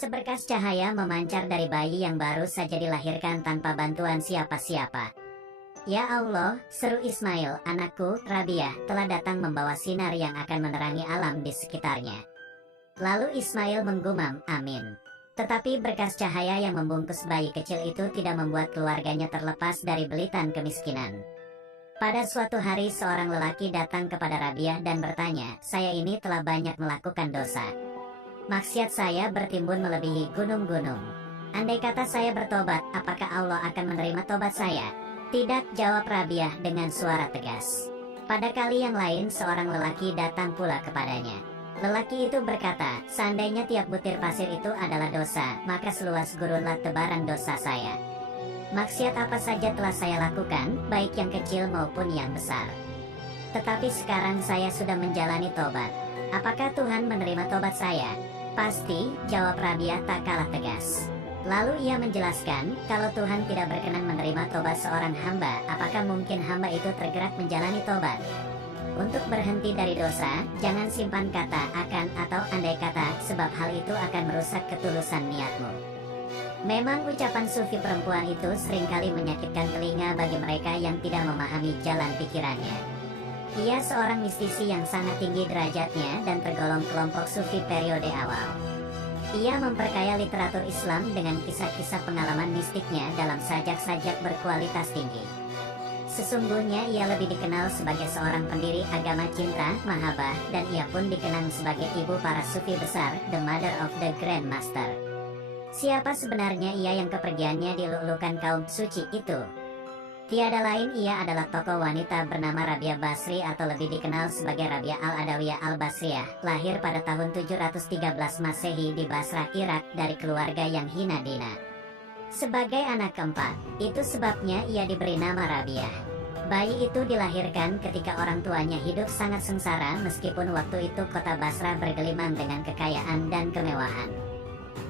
Seberkas cahaya memancar dari bayi yang baru saja dilahirkan tanpa bantuan siapa-siapa. Ya Allah, seru Ismail, anakku, Rabiah, telah datang membawa sinar yang akan menerangi alam di sekitarnya. Lalu Ismail menggumam, amin. Tetapi berkas cahaya yang membungkus bayi kecil itu tidak membuat keluarganya terlepas dari belitan kemiskinan. Pada suatu hari seorang lelaki datang kepada Rabiah dan bertanya, saya ini telah banyak melakukan dosa. Maksiat saya bertimbun melebihi gunung-gunung. Andai kata saya bertobat, apakah Allah akan menerima tobat saya? Tidak, jawab Rabiah dengan suara tegas. Pada kali yang lain seorang lelaki datang pula kepadanya. Lelaki itu berkata, seandainya tiap butir pasir itu adalah dosa, maka seluas gurunlah tebaran dosa saya. Maksiat apa saja telah saya lakukan, baik yang kecil maupun yang besar. Tetapi sekarang saya sudah menjalani tobat. Apakah Tuhan menerima tobat saya? Pasti, jawab Rabiah tak kalah tegas. Lalu ia menjelaskan, kalau Tuhan tidak berkenan menerima tobat seorang hamba, apakah mungkin hamba itu tergerak menjalani tobat? Untuk berhenti dari dosa, jangan simpan kata akan atau andai kata, sebab hal itu akan merusak ketulusan niatmu. Memang ucapan sufi perempuan itu seringkali menyakitkan telinga bagi mereka yang tidak memahami jalan pikirannya. Ia seorang mistisi yang sangat tinggi derajatnya dan tergolong kelompok sufi periode awal. Ia memperkaya literatur Islam dengan kisah-kisah pengalaman mistiknya dalam sajak-sajak berkualitas tinggi. Sesungguhnya ia lebih dikenal sebagai seorang pendiri agama cinta, mahabbah, dan ia pun dikenang sebagai ibu para sufi besar, the mother of the Grand Master. Siapa sebenarnya ia yang kepergiannya diluluhkan kaum suci itu? Tiada lain ia adalah tokoh wanita bernama Rabiah Basri atau lebih dikenal sebagai Rabiah al-Adawiyah al-Basriyah, lahir pada tahun 713 Masehi di Basrah, Irak dari keluarga yang hina dina. Sebagai anak keempat, itu sebabnya ia diberi nama Rabiah. Bayi itu dilahirkan ketika orang tuanya hidup sangat sengsara meskipun waktu itu kota Basrah bergelimang dengan kekayaan dan kemewahan.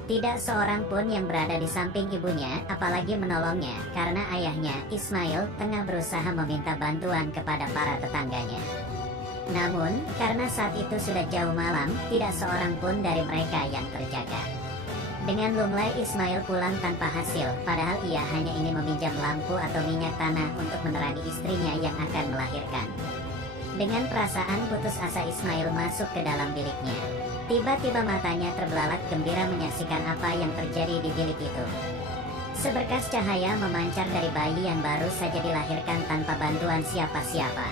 Tidak seorang pun yang berada di samping ibunya, apalagi menolongnya, karena ayahnya, Ismail, tengah berusaha meminta bantuan kepada para tetangganya. Namun, karena saat itu sudah jauh malam, tidak seorang pun dari mereka yang terjaga. Dengan lunglai Ismail pulang tanpa hasil, padahal ia hanya ingin meminjam lampu atau minyak tanah untuk menerangi istrinya yang akan melahirkan. Dengan perasaan putus asa Ismail masuk ke dalam biliknya. Tiba-tiba matanya terbelalak gembira menyaksikan apa yang terjadi di bilik itu. Seberkas cahaya memancar dari bayi yang baru saja dilahirkan tanpa bantuan siapa-siapa.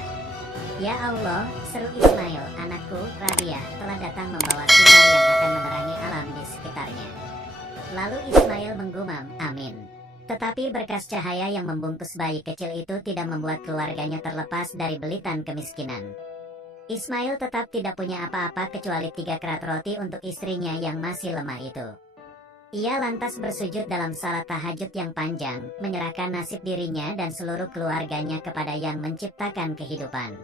Ya Allah, seru Ismail, anakku, Rabiah, telah datang membawa sinar yang akan menerangi alam di sekitarnya. Lalu Ismail menggumam, amin. Tetapi berkas cahaya yang membungkus bayi kecil itu tidak membuat keluarganya terlepas dari belitan kemiskinan. Ismail tetap tidak punya apa-apa kecuali 3 kerat roti untuk istrinya yang masih lemah itu. Ia lantas bersujud dalam salat tahajud yang panjang, menyerahkan nasib dirinya dan seluruh keluarganya kepada yang menciptakan kehidupan.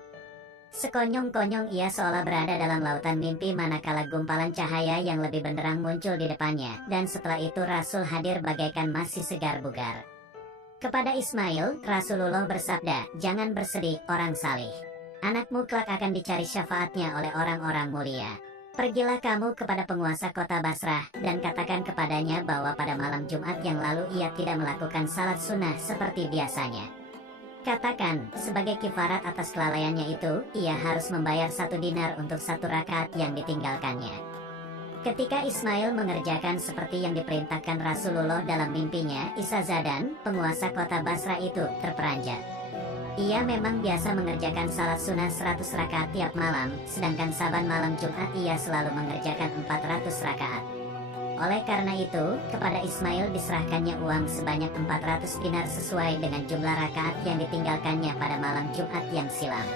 Sekonyong-konyong ia seolah berada dalam lautan mimpi manakala gumpalan cahaya yang lebih benderang muncul di depannya, dan setelah itu Rasul hadir bagaikan masih segar bugar. Kepada Ismail, Rasulullah bersabda, jangan bersedih, orang salih. Anakmu kelak akan dicari syafaatnya oleh orang-orang mulia. Pergilah kamu kepada penguasa kota Basrah, dan katakan kepadanya bahwa pada malam Jumat yang lalu ia tidak melakukan salat sunnah seperti biasanya. Katakan, sebagai kifarat atas kelalaiannya itu, ia harus membayar 1 dinar untuk 1 rakaat yang ditinggalkannya. Ketika Ismail mengerjakan seperti yang diperintahkan Rasulullah dalam mimpinya, Isazadan, penguasa kota Basrah itu, terperanjat. Ia memang biasa mengerjakan salat sunnah 100 rakaat tiap malam, sedangkan saban malam Jumat ia selalu mengerjakan 400 rakaat. Oleh karena itu, kepada Ismail diserahkannya uang sebanyak 400 dinar sesuai dengan jumlah rakaat yang ditinggalkannya pada malam Jumat yang silam.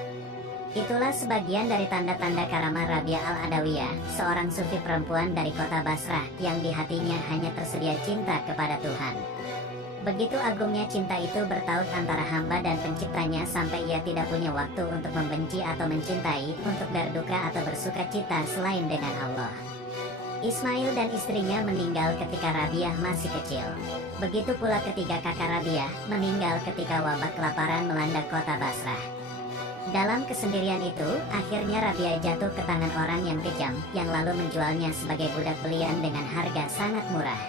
Itulah sebagian dari tanda-tanda karamah Rabiah al-Adawiyah, seorang sufi perempuan dari kota Basrah, yang di hatinya hanya tersedia cinta kepada Tuhan. Begitu agungnya cinta itu bertaut antara hamba dan penciptanya sampai ia tidak punya waktu untuk membenci atau mencintai, untuk berduka atau bersuka cita selain dengan Allah. Ismail dan istrinya meninggal ketika Rabiah masih kecil. Begitu pula ketiga kakak Rabiah meninggal ketika wabah kelaparan melanda kota Basrah. Dalam kesendirian itu, akhirnya Rabia jatuh ke tangan orang yang kejam, yang lalu menjualnya sebagai budak belian dengan harga sangat murah.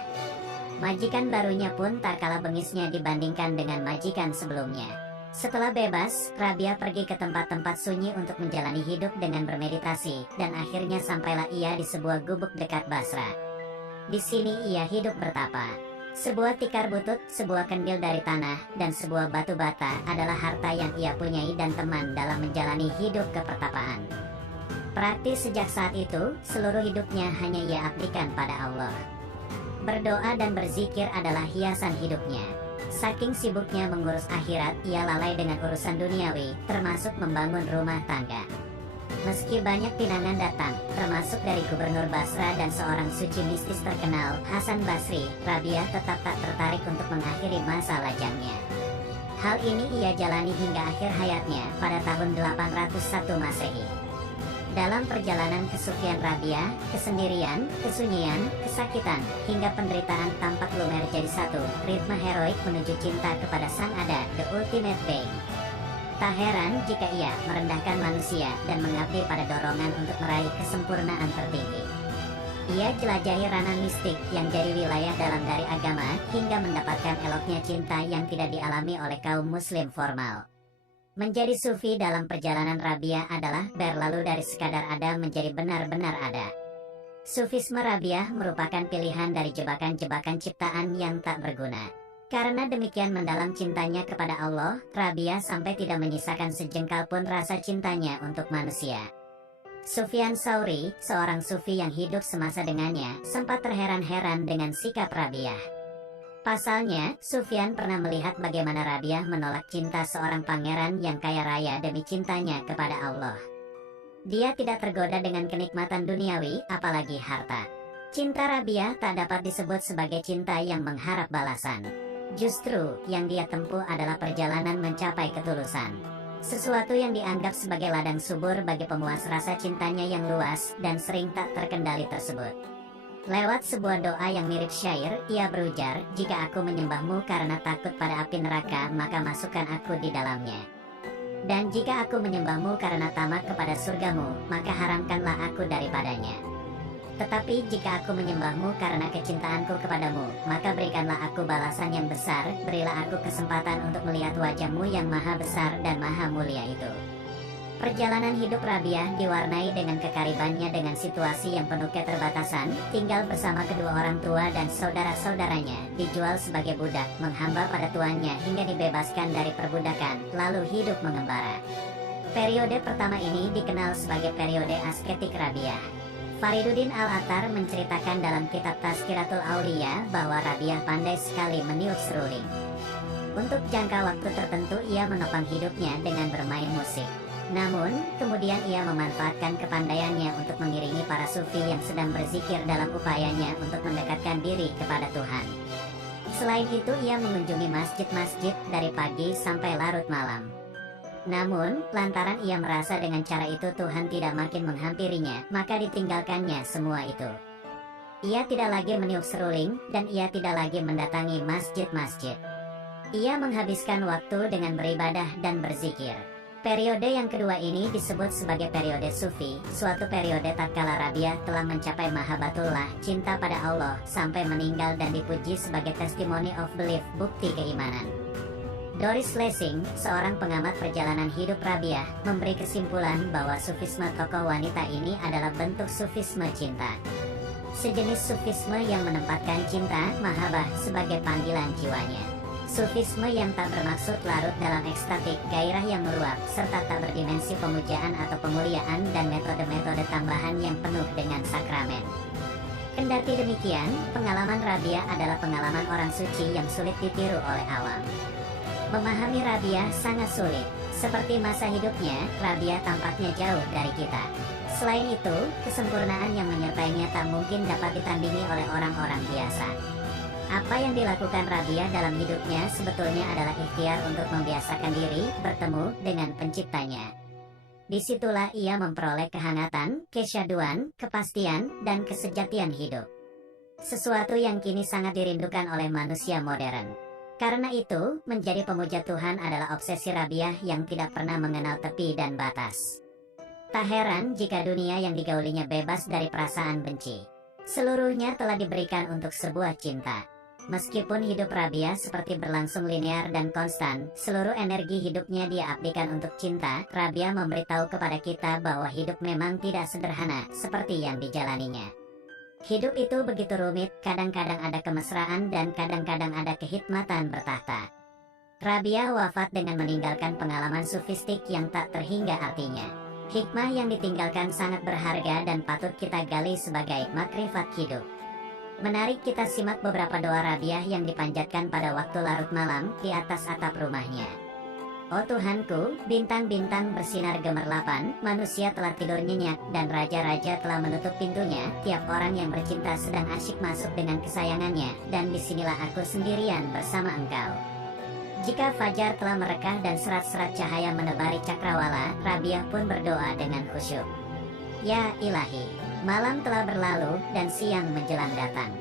Majikan barunya pun tak kalah bengisnya dibandingkan dengan majikan sebelumnya. Setelah bebas, Rabia pergi ke tempat-tempat sunyi untuk menjalani hidup dengan bermeditasi, dan akhirnya sampailah ia di sebuah gubuk dekat Basra. Di sini ia hidup bertapa. Sebuah tikar butut, sebuah kandil dari tanah, dan sebuah batu bata adalah harta yang ia punyai dan teman dalam menjalani hidup kepertapaan. Praktis sejak saat itu, seluruh hidupnya hanya ia abdikan pada Allah. Berdoa dan berzikir adalah hiasan hidupnya. Saking sibuknya mengurus akhirat, ia lalai dengan urusan duniawi, termasuk membangun rumah tangga. Meski banyak pinangan datang, termasuk dari Gubernur Basra dan seorang suci mistis terkenal, Hasan Basri, Rabia tetap tak tertarik untuk mengakhiri masa lajangnya. Hal ini ia jalani hingga akhir hayatnya pada tahun 801 Masehi. Dalam perjalanan kesufian Rabia, kesendirian, kesunyian, kesakitan, hingga penderitaan tampak lumer jadi satu, ritme heroik menuju cinta kepada Sang Ada, the ultimate being. Tak heran jika ia merendahkan manusia dan mengabdi pada dorongan untuk meraih kesempurnaan tertinggi. Ia jelajahi ranah mistik yang jadi wilayah dalam dari agama hingga mendapatkan eloknya cinta yang tidak dialami oleh kaum muslim formal. Menjadi sufi dalam perjalanan Rabia adalah berlalu dari sekadar ada menjadi benar-benar ada. Sufisme Rabia merupakan pilihan dari jebakan-jebakan ciptaan yang tak berguna. Karena demikian mendalam cintanya kepada Allah, Rabia sampai tidak menyisakan sejengkal pun rasa cintanya untuk manusia. Sufyan Tsauri, seorang sufi yang hidup semasa dengannya, sempat terheran-heran dengan sikap Rabia. Pasalnya, Sufyan pernah melihat bagaimana Rabia menolak cinta seorang pangeran yang kaya raya demi cintanya kepada Allah. Dia tidak tergoda dengan kenikmatan duniawi, apalagi harta. Cinta Rabia tak dapat disebut sebagai cinta yang mengharap balasan. Justru, yang dia tempuh adalah perjalanan mencapai ketulusan. Sesuatu yang dianggap sebagai ladang subur bagi pemuas rasa cintanya yang luas dan sering tak terkendali tersebut. Lewat sebuah doa yang mirip syair, ia berujar, "Jika aku menyembahmu karena takut pada api neraka, maka masukkan aku di dalamnya. Dan jika aku menyembahmu karena tamak kepada surgamu, maka haramkanlah aku daripadanya. Tetapi jika aku menyembahmu karena kecintaanku kepadamu, maka berikanlah aku balasan yang besar, berilah aku kesempatan untuk melihat wajahmu yang maha besar dan maha mulia itu." Perjalanan hidup Rabia diwarnai dengan kekaribannya dengan situasi yang penuh keterbatasan, tinggal bersama kedua orang tua dan saudara-saudaranya, dijual sebagai budak, menghamba pada tuannya hingga dibebaskan dari perbudakan, lalu hidup mengembara. Periode pertama ini dikenal sebagai periode asketik Rabia. Fariduddin Al-Attar menceritakan dalam kitab Tazkiratul Auliya bahwa Rabia pandai sekali meniup seruling. Untuk jangka waktu tertentu ia menopang hidupnya dengan bermain musik. Namun, kemudian ia memanfaatkan kepandaiannya untuk mengiringi para sufi yang sedang berzikir dalam upayanya untuk mendekatkan diri kepada Tuhan. Selain itu ia mengunjungi masjid-masjid dari pagi sampai larut malam. Namun, lantaran ia merasa dengan cara itu Tuhan tidak makin menghampirinya, maka ditinggalkannya semua itu. Ia tidak lagi meniup seruling, dan ia tidak lagi mendatangi masjid-masjid. Ia menghabiskan waktu dengan beribadah dan berzikir. Periode yang kedua ini disebut sebagai periode sufi, suatu periode tatkala Rabia telah mencapai mahabbatullah, cinta pada Allah, sampai meninggal dan dipuji sebagai testimony of belief, bukti keimanan. Doris Lessing, seorang pengamat perjalanan hidup Rabia, memberi kesimpulan bahwa sufisme tokoh wanita ini adalah bentuk sufisme cinta. Sejenis sufisme yang menempatkan cinta, mahabbah, sebagai panggilan jiwanya. Sufisme yang tak bermaksud larut dalam ekstatik, gairah yang meluap, serta tak berdimensi pemujaan atau pemuliaan dan metode-metode tambahan yang penuh dengan sakramen. Kendati demikian, pengalaman Rabia adalah pengalaman orang suci yang sulit ditiru oleh awam. Memahami Rabia sangat sulit. Seperti masa hidupnya, Rabia tampaknya jauh dari kita. Selain itu, kesempurnaan yang menyertainya tak mungkin dapat ditandingi oleh orang-orang biasa. Apa yang dilakukan Rabia dalam hidupnya sebetulnya adalah ikhtiar untuk membiasakan diri bertemu dengan penciptanya. Disitulah ia memperoleh kehangatan, kesyaduan, kepastian, dan kesejatian hidup. Sesuatu yang kini sangat dirindukan oleh manusia modern. Karena itu, menjadi pemuja Tuhan adalah obsesi Rabiah yang tidak pernah mengenal tepi dan batas. Tak heran jika dunia yang digaulinya bebas dari perasaan benci. Seluruhnya telah diberikan untuk sebuah cinta. Meskipun hidup Rabiah seperti berlangsung linear dan konstan, seluruh energi hidupnya dia abdikan untuk cinta. Rabiah memberitahu kepada kita bahwa hidup memang tidak sederhana seperti yang dijalaninya. Hidup itu begitu rumit, kadang-kadang ada kemesraan dan kadang-kadang ada kehikmatan bertahta. Rabiah wafat dengan meninggalkan pengalaman sufistik yang tak terhingga artinya. Hikmah yang ditinggalkan sangat berharga dan patut kita gali sebagai makrifat hidup. Menarik kita simak beberapa doa Rabiah yang dipanjatkan pada waktu larut malam di atas atap rumahnya. Oh Tuhanku, bintang-bintang bersinar gemerlapan, manusia telah tidur nyenyak, dan raja-raja telah menutup pintunya. Tiap orang yang bercinta sedang asyik masuk dengan kesayangannya, dan disinilah aku sendirian bersama engkau. Jika fajar telah merekah dan serat-serat cahaya menebari cakrawala, Rabiah pun berdoa dengan khusyuk. Ya Ilahi, malam telah berlalu, dan siang menjelang datang.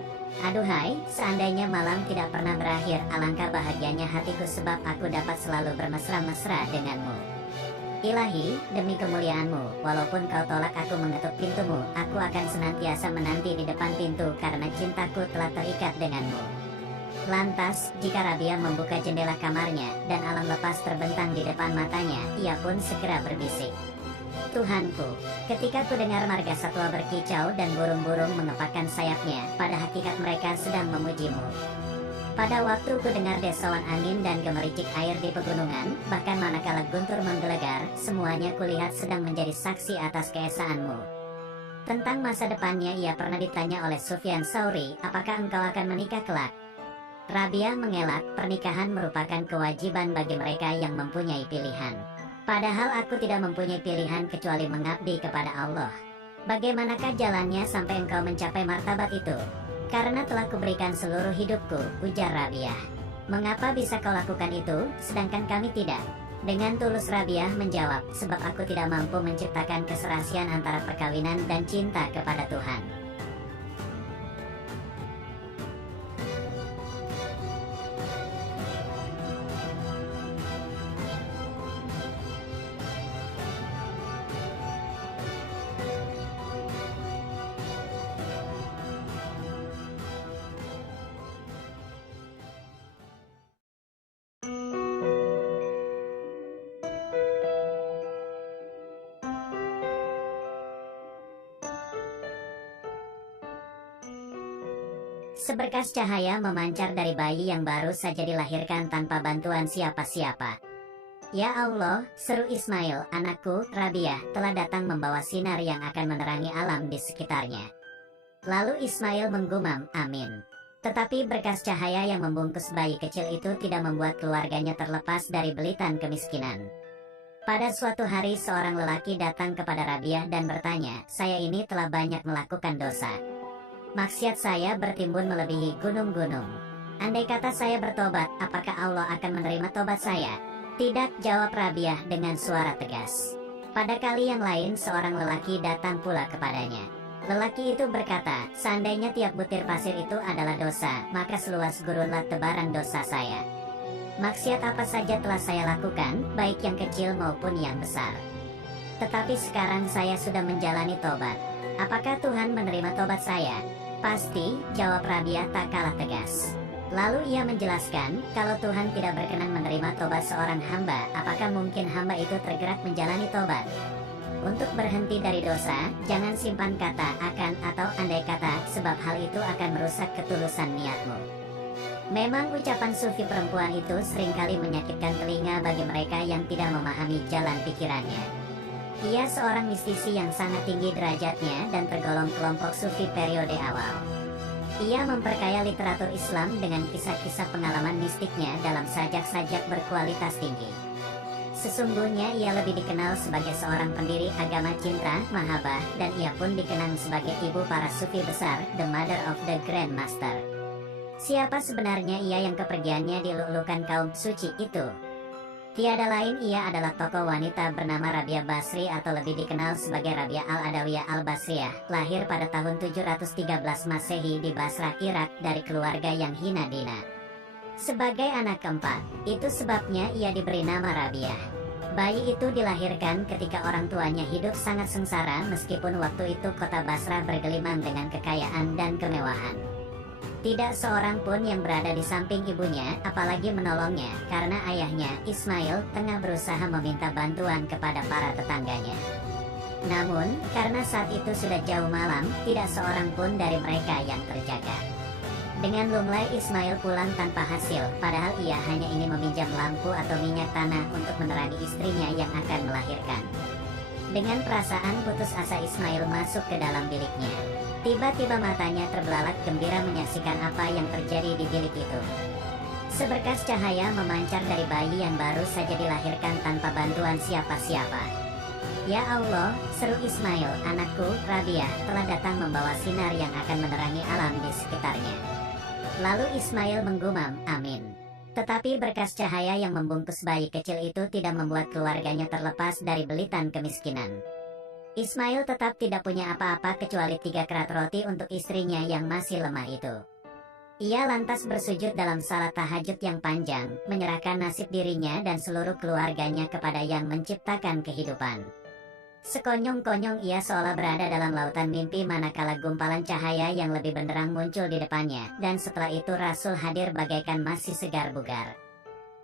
Aduhai, seandainya malam tidak pernah berakhir, alangkah bahagianya hatiku sebab aku dapat selalu bermesra-mesra denganmu. Ilahi, demi kemuliaanmu, walaupun kau tolak aku mengetuk pintumu, aku akan senantiasa menanti di depan pintu karena cintaku telah terikat denganmu. Lantas, jika Rabiah membuka jendela kamarnya, dan alam lepas terbentang di depan matanya, ia pun segera berbisik. Tuhanku, ketika ku dengar marga satwa berkicau dan burung-burung mengepakkan sayapnya, pada hakikat mereka sedang memujimu. Pada waktu ku dengar desauan angin dan gemericik air di pegunungan, bahkan manakala guntur menggelegar, semuanya kulihat sedang menjadi saksi atas keesaanmu. Tentang masa depannya ia pernah ditanya oleh Sufyan Tsauri, apakah engkau akan menikah kelak? Rabiah mengelak, pernikahan merupakan kewajiban bagi mereka yang mempunyai pilihan. Padahal aku tidak mempunyai pilihan kecuali mengabdi kepada Allah. Bagaimanakah jalannya sampai engkau mencapai martabat itu? Karena telah kuberikan seluruh hidupku, ujar Rabiah. Mengapa bisa kau lakukan itu, sedangkan kami tidak? Dengan tulus Rabiah menjawab, sebab aku tidak mampu menciptakan keserasian antara perkawinan dan cinta kepada Tuhan. Seberkas cahaya memancar dari bayi yang baru saja dilahirkan tanpa bantuan siapa-siapa. Ya Allah, seru Ismail, anakku, Rabiah, telah datang membawa sinar yang akan menerangi alam di sekitarnya. Lalu Ismail menggumam, amin. Tetapi berkas cahaya yang membungkus bayi kecil itu tidak membuat keluarganya terlepas dari belitan kemiskinan. Pada suatu hari seorang lelaki datang kepada Rabiah dan bertanya, saya ini telah banyak melakukan dosa. Maksiat saya bertimbun melebihi gunung-gunung. Andai kata saya bertobat, apakah Allah akan menerima tobat saya? Tidak, jawab Rabiah dengan suara tegas. Pada kali yang lain seorang lelaki datang pula kepadanya. Lelaki itu berkata, seandainya tiap butir pasir itu adalah dosa, maka seluas gurunlah tebaran dosa saya. Maksiat apa saja telah saya lakukan, baik yang kecil maupun yang besar. Tetapi sekarang saya sudah menjalani tobat. Apakah Tuhan menerima tobat saya? Pasti, jawab Rabiah tak kalah tegas. Lalu ia menjelaskan, kalau Tuhan tidak berkenan menerima tobat seorang hamba, apakah mungkin hamba itu tergerak menjalani tobat? Untuk berhenti dari dosa, jangan simpan kata akan atau andai kata, sebab hal itu akan merusak ketulusan niatmu. Memang ucapan sufi perempuan itu seringkali menyakitkan telinga bagi mereka yang tidak memahami jalan pikirannya. Ia seorang mistisi yang sangat tinggi derajatnya dan tergolong kelompok sufi periode awal. Ia memperkaya literatur Islam dengan kisah-kisah pengalaman mistiknya dalam sajak-sajak berkualitas tinggi. Sesungguhnya ia lebih dikenal sebagai seorang pendiri agama cinta, mahabbah, dan ia pun dikenang sebagai ibu para sufi besar, the mother of the Grand Master. Siapa sebenarnya ia yang kepergiannya dilulukan kaum suci itu? Tiada lain ia adalah tokoh wanita bernama Rabiah Basri atau lebih dikenal sebagai Rabiah al-Adawiyah al-Basriyah, lahir pada tahun 713 Masehi di Basrah, Irak dari keluarga yang hina dina. Sebagai anak keempat, itu sebabnya ia diberi nama Rabiah. Bayi itu dilahirkan ketika orang tuanya hidup sangat sengsara meskipun waktu itu kota Basra bergelimang dengan kekayaan dan kemewahan. Tidak seorang pun yang berada di samping ibunya, apalagi menolongnya, karena ayahnya, Ismail, tengah berusaha meminta bantuan kepada para tetangganya. Namun, karena saat itu sudah jauh malam, tidak seorang pun dari mereka yang terjaga. Dengan lunglai Ismail pulang tanpa hasil, padahal ia hanya ingin meminjam lampu atau minyak tanah untuk menerangi istrinya yang akan melahirkan. Dengan perasaan putus asa Ismail masuk ke dalam biliknya. Tiba-tiba matanya terbelalak gembira menyaksikan apa yang terjadi di bilik itu. Seberkas cahaya memancar dari bayi yang baru saja dilahirkan tanpa bantuan siapa-siapa. Ya Allah, seru Ismail, anakku, Rabiah, telah datang membawa sinar yang akan menerangi alam di sekitarnya. Lalu Ismail menggumam, amin. Tetapi berkas cahaya yang membungkus bayi kecil itu tidak membuat keluarganya terlepas dari belitan kemiskinan. Ismail tetap tidak punya apa-apa kecuali 3 kerat roti untuk istrinya yang masih lemah itu. Ia lantas bersujud dalam salat tahajud yang panjang, menyerahkan nasib dirinya dan seluruh keluarganya kepada Yang Menciptakan kehidupan. Sekonyong-konyong ia seolah berada dalam lautan mimpi manakala gumpalan cahaya yang lebih benderang muncul di depannya, dan setelah itu Rasul hadir bagaikan masih segar bugar.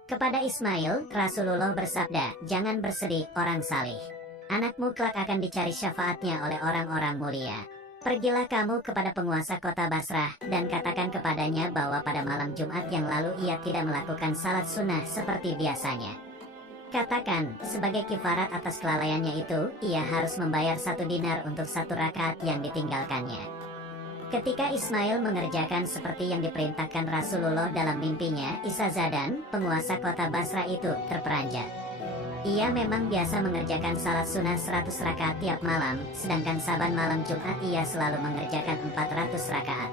Kepada Ismail, Rasulullah bersabda, jangan bersedih, orang salih. Anakmu kelak akan dicari syafaatnya oleh orang-orang mulia. Pergilah kamu kepada penguasa kota Basrah, dan katakan kepadanya bahwa pada malam Jumat yang lalu ia tidak melakukan salat sunnah seperti biasanya. Katakan, sebagai kifarat atas kelalaiannya itu, ia harus membayar 1 dinar untuk 1 rakaat yang ditinggalkannya. Ketika Ismail mengerjakan seperti yang diperintahkan Rasulullah dalam mimpinya, Isazadan, penguasa kota Basra itu, terperanjat. Ia memang biasa mengerjakan salat sunnah 100 rakaat tiap malam, sedangkan saban malam Jumat ia selalu mengerjakan 400 rakaat.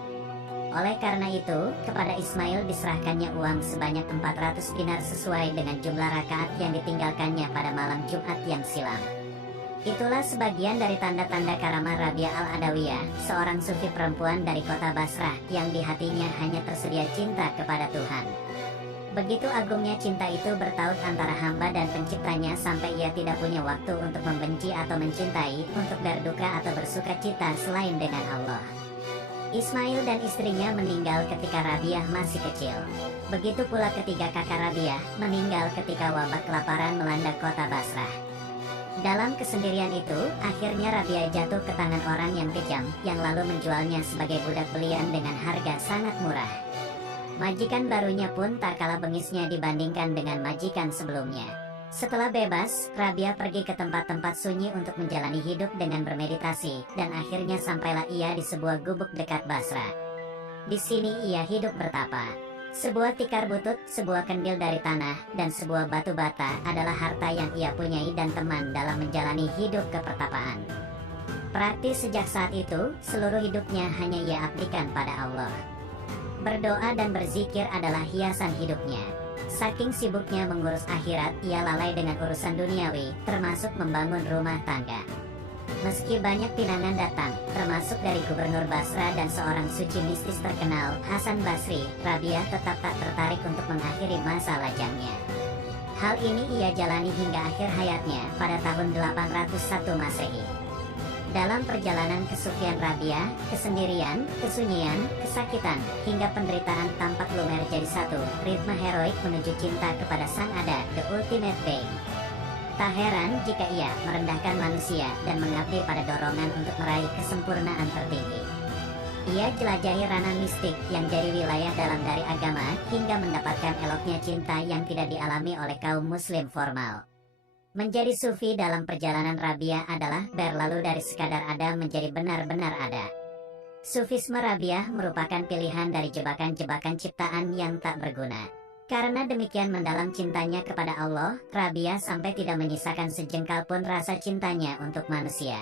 Oleh karena itu, kepada Ismail diserahkannya uang sebanyak 400 dinar sesuai dengan jumlah rakaat yang ditinggalkannya pada malam Jumat yang silam. Itulah sebagian dari tanda-tanda karamah Rabiah al-Adawiyah, seorang sufi perempuan dari kota Basrah, yang di hatinya hanya tersedia cinta kepada Tuhan. Begitu agungnya cinta itu bertaut antara hamba dan penciptanya sampai ia tidak punya waktu untuk membenci atau mencintai, untuk berduka atau bersuka cita selain dengan Allah. Ismail dan istrinya meninggal ketika Rabiah masih kecil. Begitu pula ketiga kakak Rabiah, meninggal ketika wabah kelaparan melanda kota Basrah. Dalam kesendirian itu, akhirnya Rabiah jatuh ke tangan orang yang kejam, yang lalu menjualnya sebagai budak belian dengan harga sangat murah. Majikan barunya pun tak kalah bengisnya dibandingkan dengan majikan sebelumnya. Setelah bebas, Rabiah pergi ke tempat-tempat sunyi untuk menjalani hidup dengan bermeditasi, dan akhirnya sampailah ia di sebuah gubuk dekat Basra. Di sini ia hidup bertapa. Sebuah tikar butut, sebuah kandil dari tanah, dan sebuah batu bata adalah harta yang ia punyai dan teman dalam menjalani hidup kepertapaan. Praktis sejak saat itu, seluruh hidupnya hanya ia abdikan pada Allah. Berdoa dan berzikir adalah hiasan hidupnya. Saking sibuknya mengurus akhirat, ia lalai dengan urusan duniawi, termasuk membangun rumah tangga. Meski banyak pinangan datang, termasuk dari gubernur Basra dan seorang suci mistis terkenal, Hasan Basri, Rabiah tetap tak tertarik untuk mengakhiri masa lajangnya. Hal ini ia jalani hingga akhir hayatnya pada tahun 801 Masehi. Dalam perjalanan kesufian Rabiah, kesendirian, kesunyian, kesakitan, hingga penderitaan tampak lumer jadi satu, ritme heroik menuju cinta kepada Sang Ada, the ultimate being. Tak heran jika ia merendahkan manusia dan mengabdi pada dorongan untuk meraih kesempurnaan tertinggi. Ia jelajahi ranah mistik yang jadi wilayah dalam dari agama, hingga mendapatkan eloknya cinta yang tidak dialami oleh kaum muslim formal. Menjadi sufi dalam perjalanan Rabiah adalah berlalu dari sekadar ada menjadi benar-benar ada. Sufisme Rabiah merupakan pilihan dari jebakan-jebakan ciptaan yang tak berguna. Karena demikian mendalam cintanya kepada Allah, Rabiah sampai tidak menyisakan sejengkal pun rasa cintanya untuk manusia.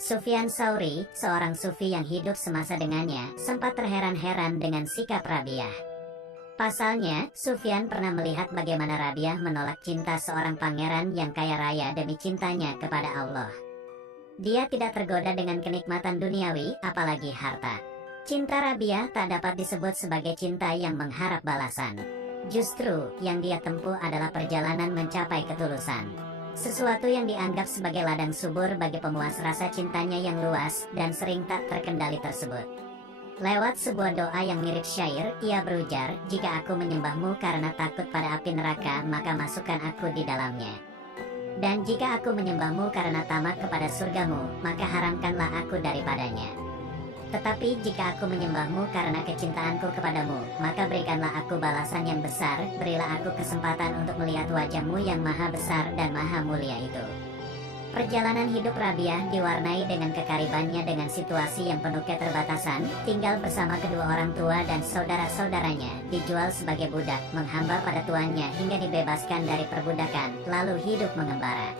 Sufyan Tsauri, seorang sufi yang hidup semasa dengannya, sempat terheran-heran dengan sikap Rabiah. Pasalnya, Sufyan pernah melihat bagaimana Rabiah menolak cinta seorang pangeran yang kaya raya demi cintanya kepada Allah. Dia tidak tergoda dengan kenikmatan duniawi, apalagi harta. Cinta Rabiah tak dapat disebut sebagai cinta yang mengharap balasan. Justru, yang dia tempuh adalah perjalanan mencapai ketulusan. Sesuatu yang dianggap sebagai ladang subur bagi pemuas rasa cintanya yang luas dan sering tak terkendali tersebut. Lewat sebuah doa yang mirip syair, ia berujar, "Jika aku menyembahmu karena takut pada api neraka, maka masukkan aku di dalamnya. Dan jika aku menyembahmu karena tamak kepada surgamu, maka haramkanlah aku daripadanya. Tetapi jika aku menyembahmu karena kecintaanku kepadamu, maka berikanlah aku balasan yang besar, berilah aku kesempatan untuk melihat wajahmu yang maha besar dan maha mulia itu." Perjalanan hidup Rabiah diwarnai dengan kekaribannya dengan situasi yang penuh keterbatasan, tinggal bersama kedua orang tua dan saudara-saudaranya, dijual sebagai budak, menghamba pada tuannya hingga dibebaskan dari perbudakan, lalu hidup mengembara.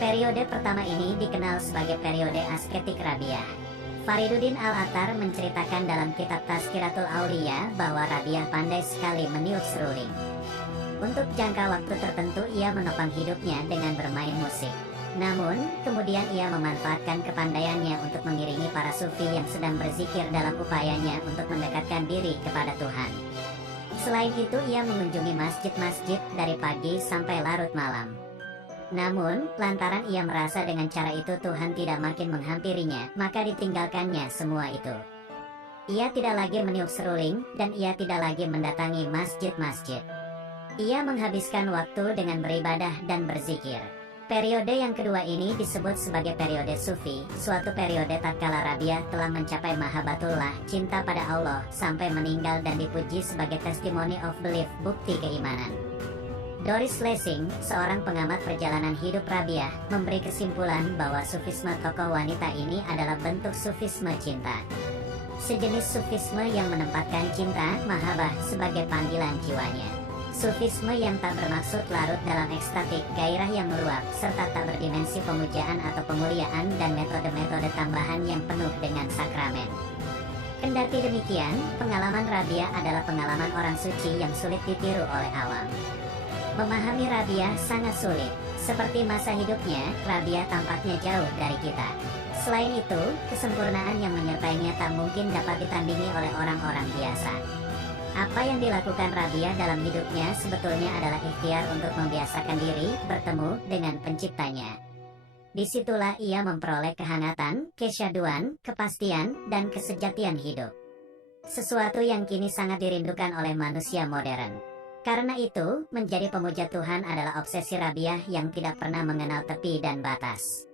Periode pertama ini dikenal sebagai periode asketik Rabiah. Fariduddin Al-Attar menceritakan dalam kitab Tazkiratul Auliya bahwa Rabiah pandai sekali meniup seruling. Untuk jangka waktu tertentu ia menopang hidupnya dengan bermain musik. Namun, kemudian ia memanfaatkan kepandaiannya untuk mengiringi para sufi yang sedang berzikir dalam upayanya untuk mendekatkan diri kepada Tuhan. Selain itu ia mengunjungi masjid-masjid dari pagi sampai larut malam. Namun, lantaran ia merasa dengan cara itu Tuhan tidak makin menghampirinya, maka ditinggalkannya semua itu. Ia tidak lagi meniup seruling, dan ia tidak lagi mendatangi masjid-masjid. Ia menghabiskan waktu dengan beribadah dan berzikir. Periode yang kedua ini disebut sebagai periode sufi, suatu periode tatkala Rabiah telah mencapai mahabbatullah, cinta pada Allah, sampai meninggal dan dipuji sebagai testimony of belief, bukti keimanan. Doris Lessing, seorang pengamat perjalanan hidup Rabiah, memberi kesimpulan bahwa sufisme tokoh wanita ini adalah bentuk sufisme cinta. Sejenis sufisme yang menempatkan cinta, mahabbah, sebagai panggilan jiwanya. Sufisme yang tak bermaksud larut dalam ekstatik, gairah yang meluap, serta tak berdimensi pemujaan atau pemuliaan dan metode-metode tambahan yang penuh dengan sakramen. Kendati demikian, pengalaman Rabiah adalah pengalaman orang suci yang sulit ditiru oleh awam. Memahami Rabiah sangat sulit. Seperti masa hidupnya, Rabiah tampaknya jauh dari kita. Selain itu, kesempurnaan yang menyertainya tak mungkin dapat ditandingi oleh orang-orang biasa. Apa yang dilakukan Rabiah dalam hidupnya sebetulnya adalah ikhtiar untuk membiasakan diri bertemu dengan penciptanya. Disitulah ia memperoleh kehangatan, kesyaduan, kepastian, dan kesejatian hidup. Sesuatu yang kini sangat dirindukan oleh manusia modern. Karena itu, menjadi pemuja Tuhan adalah obsesi Rabiah yang tidak pernah mengenal tepi dan batas.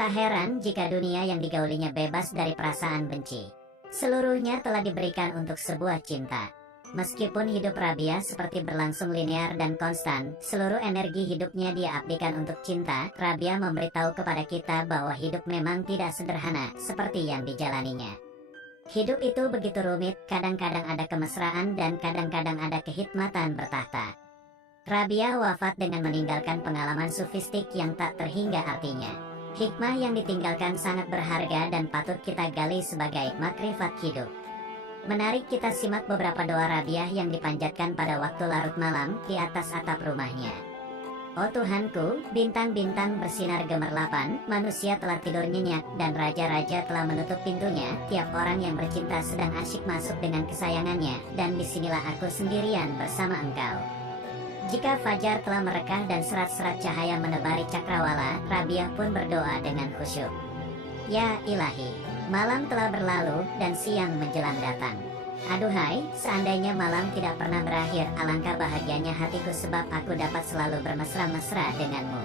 Tak heran jika dunia yang digaulinya bebas dari perasaan benci. Seluruhnya telah diberikan untuk sebuah cinta. Meskipun hidup Rabiah seperti berlangsung linear dan konstan, seluruh energi hidupnya dia abdikan untuk cinta. Rabiah memberitahu kepada kita bahwa hidup memang tidak sederhana seperti yang dijalaninya. Hidup itu begitu rumit, kadang-kadang ada kemesraan dan kadang-kadang ada kehikmatan bertahta. Rabiah wafat dengan meninggalkan pengalaman sufistik yang tak terhingga artinya. Hikmah yang ditinggalkan sangat berharga dan patut kita gali sebagai makrifat hidup. Menarik kita simak beberapa doa Rabiah yang dipanjatkan pada waktu larut malam di atas atap rumahnya. "Oh Tuhanku, bintang-bintang bersinar gemerlapan, manusia telah tidur nyenyak, dan raja-raja telah menutup pintunya, tiap orang yang bercinta sedang asyik masuk dengan kesayangannya, dan disinilah aku sendirian bersama engkau." Jika fajar telah merekah dan serat-serat cahaya menebari cakrawala, Rabiah pun berdoa dengan khusyuk. "Ya Ilahi, malam telah berlalu, dan siang menjelang datang. Aduhai, seandainya malam tidak pernah berakhir, alangkah bahagianya hatiku sebab aku dapat selalu bermesra-mesra denganmu.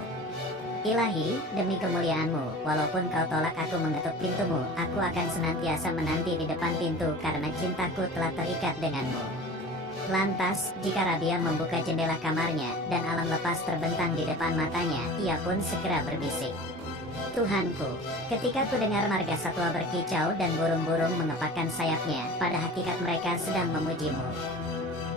Ilahi, demi kemuliaanmu, walaupun kau tolak aku mengetuk pintumu, aku akan senantiasa menanti di depan pintu karena cintaku telah terikat denganmu." Lantas, jika Rabiah membuka jendela kamarnya, dan alam lepas terbentang di depan matanya, ia pun segera berbisik. "Tuhanku, ketika ku dengar marga satwa berkicau dan burung-burung mengepakkan sayapnya, pada hakikat mereka sedang memujimu.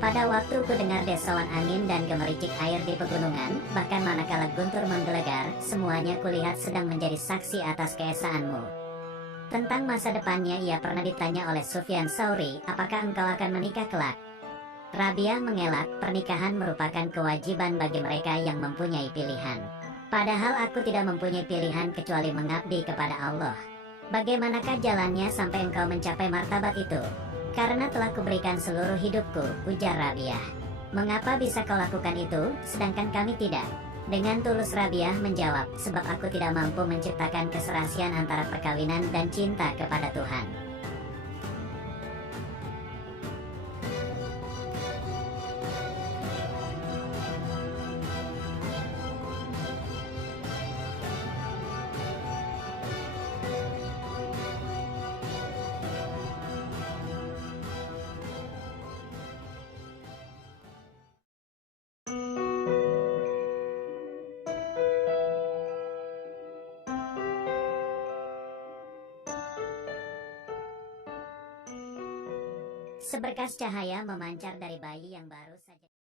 Pada waktu ku dengar desauan angin dan gemericik air di pegunungan, bahkan manakala guntur menggelegar, semuanya kulihat sedang menjadi saksi atas keesaanmu." Tentang masa depannya ia pernah ditanya oleh Sufyan Tsauri, "Apakah engkau akan menikah kelak?" Rabiah mengelak, "Pernikahan merupakan kewajiban bagi mereka yang mempunyai pilihan. Padahal aku tidak mempunyai pilihan kecuali mengabdi kepada Allah." Bagaimanakah jalannya sampai engkau mencapai martabat itu? Karena telah kuberikan seluruh hidupku, ujar Rabiah. Mengapa bisa kau lakukan itu, sedangkan kami tidak? Dengan tulus Rabiah menjawab, sebab aku tidak mampu menciptakan keserasian antara perkawinan dan cinta kepada Tuhan. Seberkas cahaya memancar dari bayi yang baru